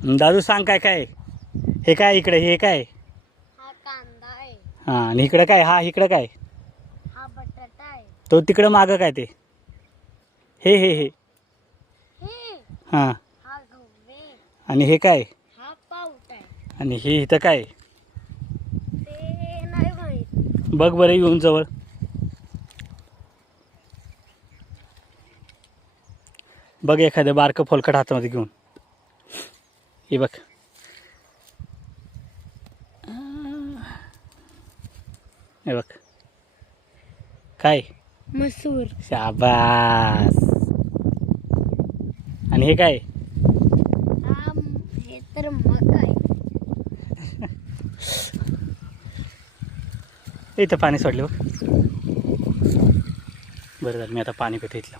दादू सांग काय काय? हे काय इकडे? हे काय? हा कांदा आहे. हां, आणि इकडं काय? हा इकडं काय? हा बटाटा आहे. तो तिकडं मागं काय ते? हे हे हां, हा गहू आहे. आणि हे काय? हा पाऊट आहे. आणि हे इथं काय? ते नाही माहित. बघ बरं येऊन जवळ. बघ एखादं बारकं फोलकट हातामध्ये घेऊन. हे बघ. हे बघ काय? मसूर. शाबास. आणि हे काय? हा हे तर मका आहे. इथं पाणी सोडलं बघ. बरं झालं मी आता पाणी पितो इथलं.